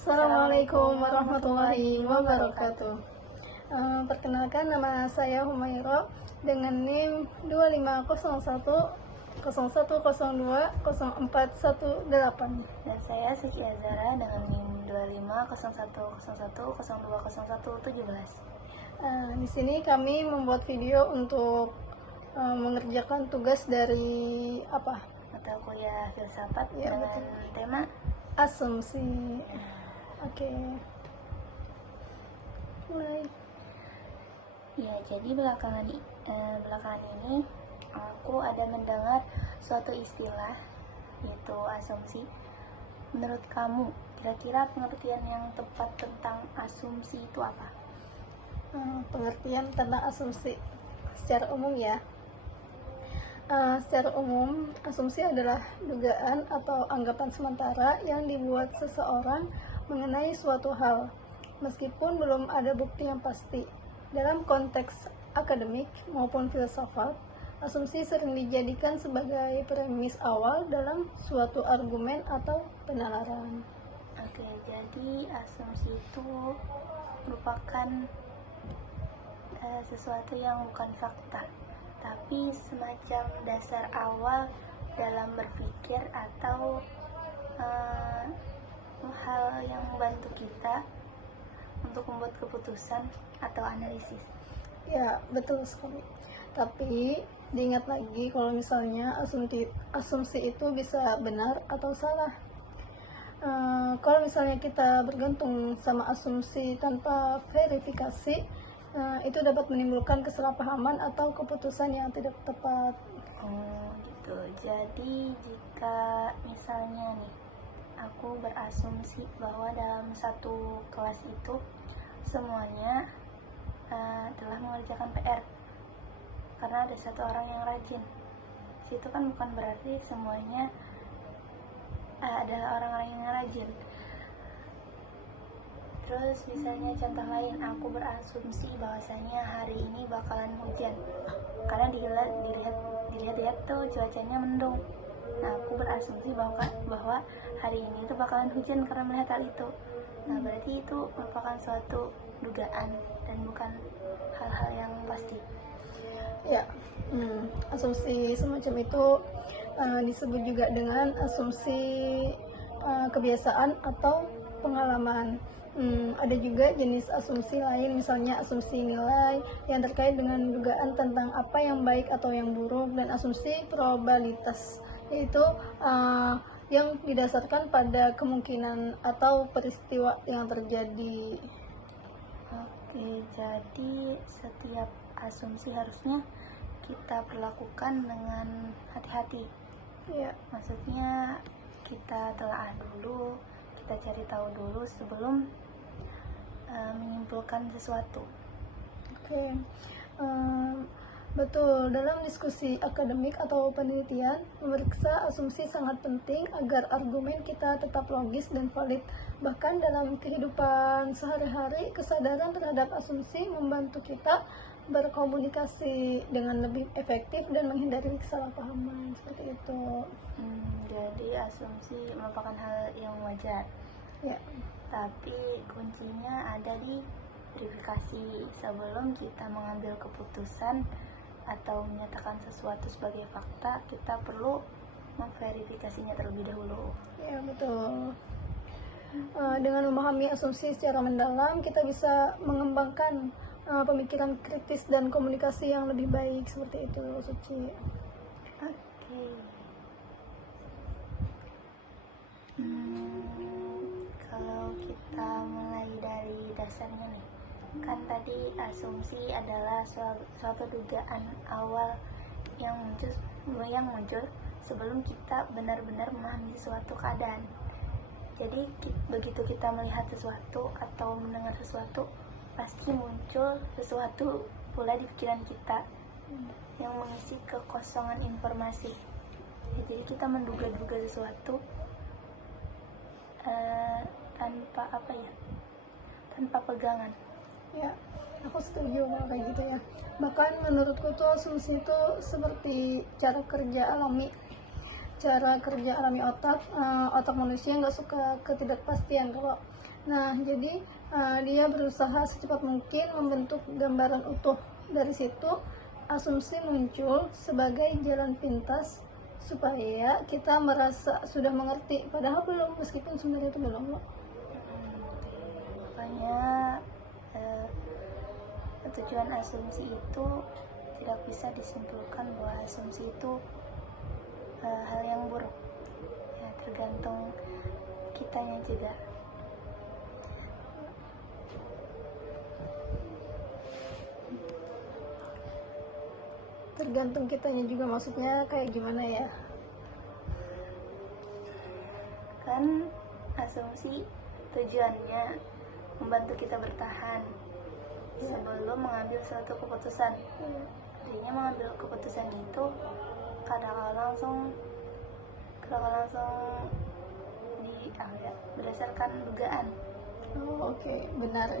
Assalamualaikum warahmatullahi wabarakatuh. Perkenalkan, nama saya Humairo dengan NIM 250101020418. Dan saya Siti Azara dengan NIM 250101020117. Di sini kami membuat video untuk mengerjakan tugas dari Mata kuliah filsafat Ya, dengan betul. tema asumsi. Oke, mulai. ya. Jadi belakangan ini aku ada mendengar suatu istilah yaitu asumsi. Menurut kamu, kira-kira pengertian yang tepat tentang asumsi itu apa? Pengertian tentang asumsi secara umum ya. Secara umum, asumsi adalah dugaan atau anggapan sementara yang dibuat seseorang mengenai suatu hal, meskipun belum ada bukti yang pasti. Dalam konteks akademik maupun filsafat, asumsi sering dijadikan sebagai premis awal dalam suatu argumen atau penalaran. Oke, jadi asumsi itu merupakan sesuatu yang bukan fakta, tapi semacam dasar awal dalam berpikir atau hal yang membantu kita untuk membuat keputusan atau analisis. Ya, betul sekali. Tapi diingat lagi kalau misalnya asumsi itu bisa benar atau salah. Kalau misalnya kita bergantung sama asumsi tanpa verifikasi, itu dapat menimbulkan kesalahpahaman atau keputusan yang tidak tepat. Gitu. Jadi jika misalnya nih aku berasumsi bahwa dalam satu kelas itu semuanya telah mengerjakan PR karena ada satu orang yang rajin, situ kan bukan berarti semuanya adalah orang-orang yang rajin. Terus misalnya contoh lain, aku berasumsi bahwasanya hari ini bakalan hujan karena dilihat tuh cuacanya mendung. Nah, aku berasumsi bahwa hari ini tuh bakalan hujan karena melihat hal itu. Nah, berarti itu merupakan suatu dugaan dan bukan hal-hal yang pasti. Ya, asumsi semacam itu disebut juga dengan asumsi kebiasaan atau pengalaman. Ada juga jenis asumsi lain, misalnya asumsi nilai yang terkait dengan dugaan tentang apa yang baik atau yang buruk, dan asumsi probabilitas, yaitu yang didasarkan pada kemungkinan atau peristiwa yang terjadi. Oke, jadi setiap asumsi harusnya kita perlakukan dengan hati-hati. Ya, Maksudnya kita telaah dulu, kita cari tahu dulu sebelum menyimpulkan sesuatu. oke. Betul, dalam diskusi akademik atau penelitian, memeriksa asumsi sangat penting agar argumen kita tetap logis dan valid. Bahkan dalam kehidupan sehari-hari, kesadaran terhadap asumsi membantu kita berkomunikasi dengan lebih efektif dan menghindari kesalahpahaman, seperti itu. Jadi asumsi merupakan hal yang wajar. Ya, Tapi kuncinya ada di verifikasi. Sebelum kita mengambil keputusan atau menyatakan sesuatu sebagai fakta, kita perlu memverifikasinya terlebih dahulu. ya betul. Dengan memahami asumsi secara mendalam, kita bisa mengembangkan pemikiran kritis dan komunikasi yang lebih baik, seperti itu, Suci. Oke. Kalau kita mulai dari dasarnya nih, kan tadi asumsi adalah suatu dugaan awal yang muncul sebelum kita benar-benar memahami suatu keadaan. Jadi begitu kita melihat sesuatu atau mendengar sesuatu, pasti muncul sesuatu pula di pikiran kita yang mengisi kekosongan informasi. Jadi kita menduga-duga sesuatu tanpa pegangan. Ya, aku setuju kalau kayak gitu ya. Bahkan menurutku tuh asumsi itu seperti cara kerja alami otak. Otak manusia nggak suka ketidakpastian. Kalau Nah, jadi dia berusaha secepat mungkin membentuk gambaran utuh. Dari situ, asumsi muncul sebagai jalan pintas supaya kita merasa sudah mengerti, padahal belum, meskipun sebenarnya itu belum loh. Makanya tujuan asumsi itu tidak bisa disimpulkan bahwa asumsi itu hal yang buruk. Ya, tergantung kitanya juga. Tergantung kitanya juga, maksudnya kayak gimana ya? Kan asumsi tujuannya membantu kita bertahan sebelum mengambil suatu keputusan. Artinya mengambil keputusan itu kadang-kadang langsung berdasarkan dugaan. Oke, benar.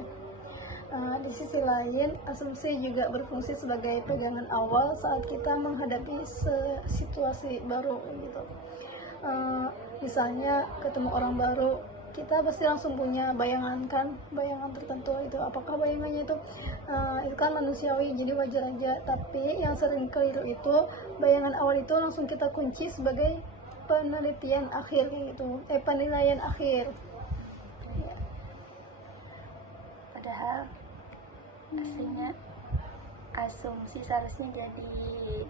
Di sisi lain, asumsi juga berfungsi sebagai pegangan awal saat kita menghadapi situasi baru gitu. Misalnya ketemu orang baru, kita pasti langsung punya bayangan tertentu itu. Apakah bayangannya itu kan manusiawi, jadi wajar aja. Tapi yang sering keliru itu bayangan awal itu langsung kita kunci sebagai penilaian akhir gitu. Padahal aslinya asumsi seharusnya jadi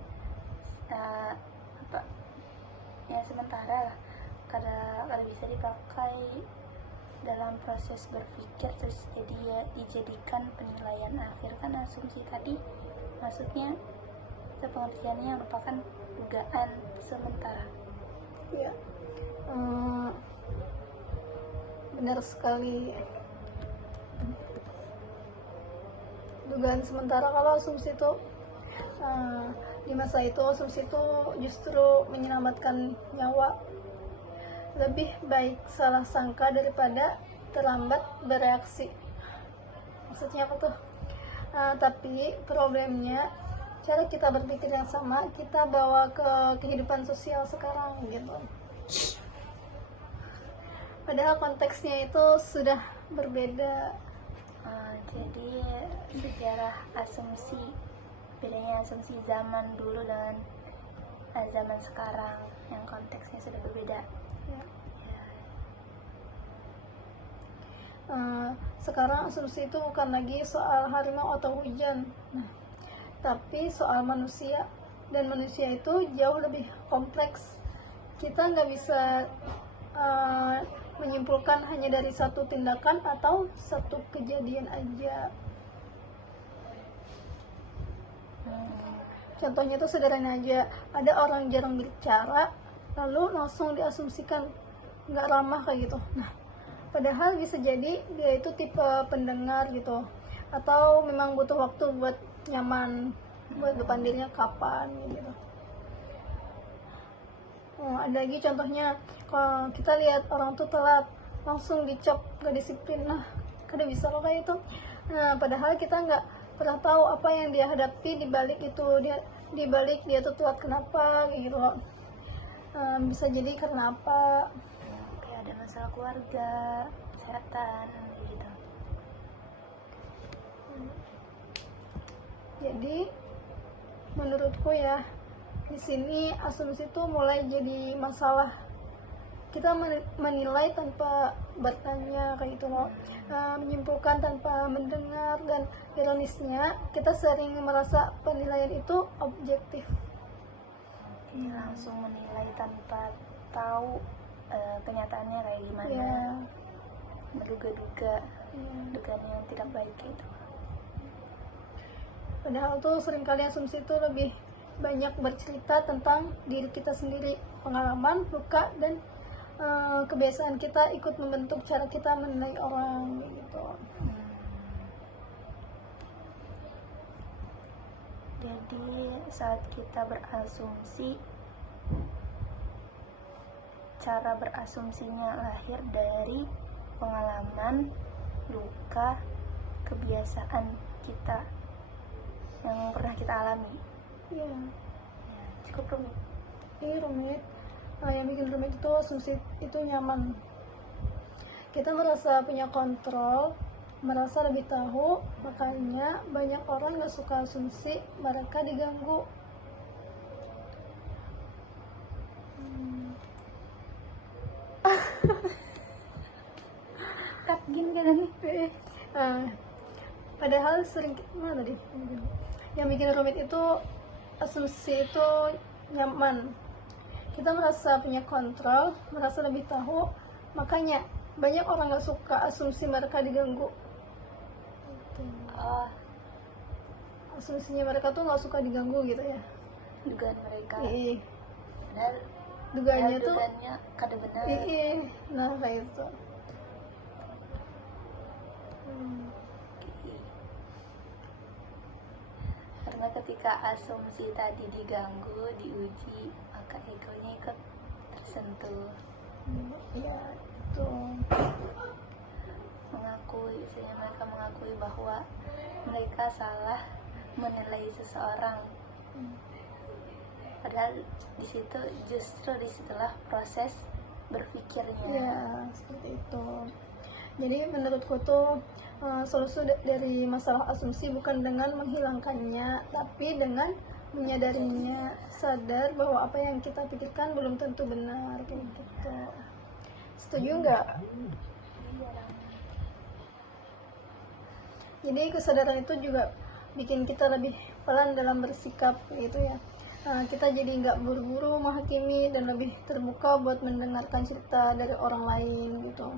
sementara lah, kalau bisa dipakai dalam proses berpikir, terus jadi ya dijadikan penilaian akhir. Kan asumsi tadi maksudnya pengertiannya merupakan dugaan sementara. Ya, benar sekali. Dugaan sementara. Kalau asumsi itu di masa itu, asumsi itu justru menyelamatkan nyawa. Lebih baik salah sangka daripada terlambat bereaksi. Maksudnya apa tuh? Tapi problemnya cara kita berpikir yang sama kita bawa ke kehidupan sosial sekarang gitu. Padahal konteksnya itu sudah berbeda. Jadi sejarah asumsi, bedanya asumsi zaman dulu dengan zaman sekarang yang konteksnya sudah berbeda. Ya. Sekarang asumsi itu bukan lagi soal harimau atau hujan, tapi soal manusia, dan manusia itu jauh lebih kompleks. Kita nggak bisa menyimpulkan hanya dari satu tindakan atau satu kejadian aja. Contohnya itu sederhana aja, ada orang jarang bicara lalu langsung diasumsikan nggak ramah kayak gitu. Nah, padahal bisa jadi dia itu tipe pendengar gitu, atau memang butuh waktu buat nyaman, buat depan dirinya kapan gitu. Ada lagi contohnya, kalau kita lihat orang tuh telat langsung dicap gak disiplin. Nah, kada bisa loh kayak itu. Nah, padahal kita nggak pernah tahu apa yang dia hadapi di balik itu, dia tuh telat kenapa gitu loh. Bisa jadi karena apa? Kayak ada masalah keluarga, kesehatan gitu. Jadi menurutku ya, di sini asumsi itu mulai jadi masalah. Kita menilai tanpa bertanya kayak gitu loh, menyimpulkan tanpa mendengar, dan ironisnya kita sering merasa penilaian itu objektif. Langsung menilai tanpa tahu kenyataannya kayak gimana. Ya. Menduga-duga, dugaan yang tidak baik itu. Padahal tuh seringkali asumsi itu lebih banyak bercerita tentang diri kita sendiri, pengalaman, luka, dan kebiasaan kita ikut membentuk cara kita menilai orang gitu. Jadi saat kita berasumsi, cara berasumsinya lahir dari pengalaman, luka, kebiasaan kita yang pernah kita alami. Iya. Cukup rumit. Ini rumit. Yang bikin rumit itu asumsi itu nyaman. kita merasa punya kontrol, merasa lebih tahu, makanya banyak orang nggak suka asumsi, mereka diganggu. Cut gini kan nih. Eh, padahal sering mana tadi? Yang bikin rumit itu asumsi itu nyaman. Kita merasa punya kontrol, merasa lebih tahu, makanya banyak orang nggak suka asumsi, mereka diganggu. Oh, Asumsinya mereka tuh nggak suka diganggu gitu ya. dugaan mereka. Iya, Padahal dugaannya tuh dugaannya kada benar. iya, nah kayak itu. Karena ketika asumsi tadi diganggu, diuji, maka egonya ikut tersentuh. Iya, itu. Mengakui, misalnya mereka mengakui bahwa mereka salah menilai seseorang. Padahal justru disitulah proses berpikirnya. Ya, seperti itu. Jadi menurutku tuh solusi dari masalah asumsi bukan dengan menghilangkannya, tapi dengan menyadarinya, sadar bahwa apa yang kita pikirkan belum tentu benar, kayak gitu. Setuju nggak? Jadi kesadaran itu juga bikin kita lebih pelan dalam bersikap, gitu ya. Kita jadi nggak buru-buru menghakimi dan lebih terbuka buat mendengarkan cerita dari orang lain, gitu.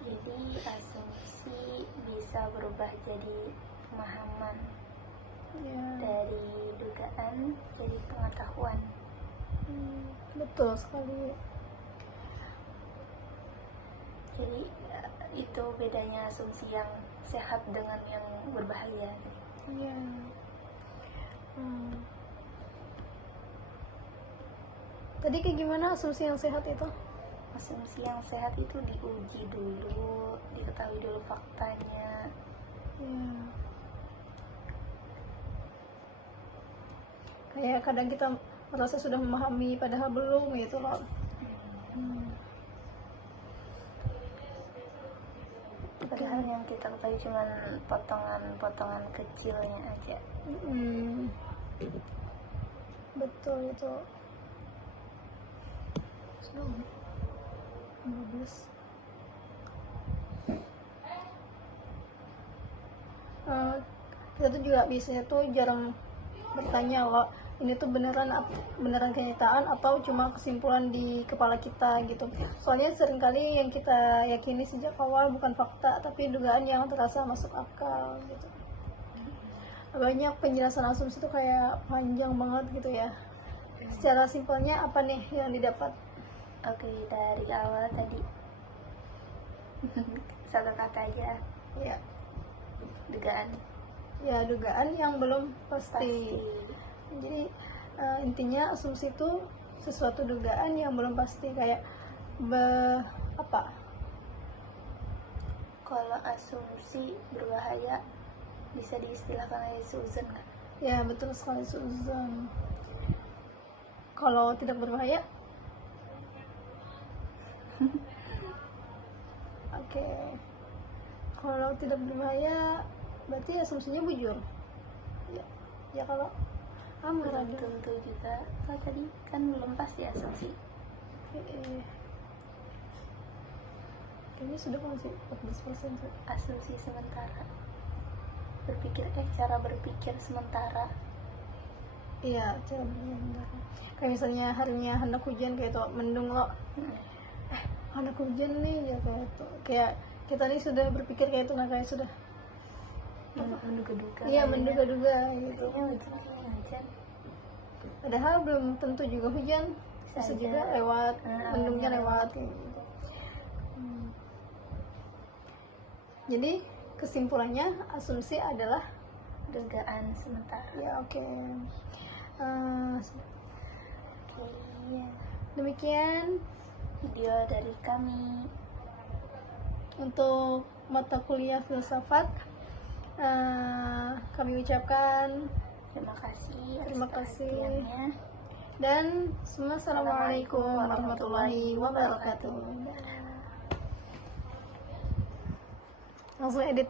Jadi asumsi bisa berubah jadi pemahaman, Ya, dari dugaan jadi pengetahuan. betul sekali. Jadi itu bedanya asumsi yang sehat dengan yang berbahaya. Iya. Tadi kayak gimana asumsi yang sehat itu? Asumsi yang sehat itu diuji dulu, diketahui dulu faktanya. Ya. Kayak kadang kita merasa sudah memahami padahal belum, gitu loh. Padahal yang kita ketahui cuma potongan-potongan kecilnya aja. Betul itu. Sudah 15. Kita tuh juga biasanya tuh jarang bertanya loh, ini tuh beneran kenyataan atau cuma kesimpulan di kepala kita gitu. Soalnya seringkali yang kita yakini sejak awal bukan fakta, tapi dugaan yang terasa masuk akal gitu. Banyak penjelasan asumsi tuh kayak panjang banget gitu ya. Secara simpelnya apa nih yang didapat? Oke, dari awal tadi satu kata aja, Ya, dugaan. ya dugaan yang belum pasti. Jadi intinya asumsi itu sesuatu dugaan yang belum pasti, kayak apa? Kalau asumsi berbahaya bisa diistilahkan kayak seuzon kan? Ya betul sekali, Suzan. Kalau tidak berbahaya, oke. Kalau tidak berbahaya berarti asumsinya bujur. Ya kalau Belum amburadul. tentu juga. Kalau tadi kan belum pasti asumsi. Kayaknya sudah masih 14% sih. Asumsi sementara. Cara berpikir sementara. Iya, cara benar. Kayak misalnya harinya hendak hujan, kayak itu mendung lo. Hendak hujan nih ya, kayak itu. Kayak kita nih sudah berpikir kayak itu, nah kayak sudah. Menduga-duga. Iya, menduga-duga gitu. Kayaknya hujan. Padahal belum tentu juga hujan. Bisa juga lewat, mendungnya lewat gitu. Jadi kesimpulannya asumsi adalah Dugaan sementara. ya, oke. Oke, ya. Demikian Video dari kami. untuk mata kuliah filsafat. Kami ucapkan Terima kasih. Terima atas kasih. perhatiannya. Dan semua assalamualaikum warahmatullahi wabarakatuh. Langsung edit.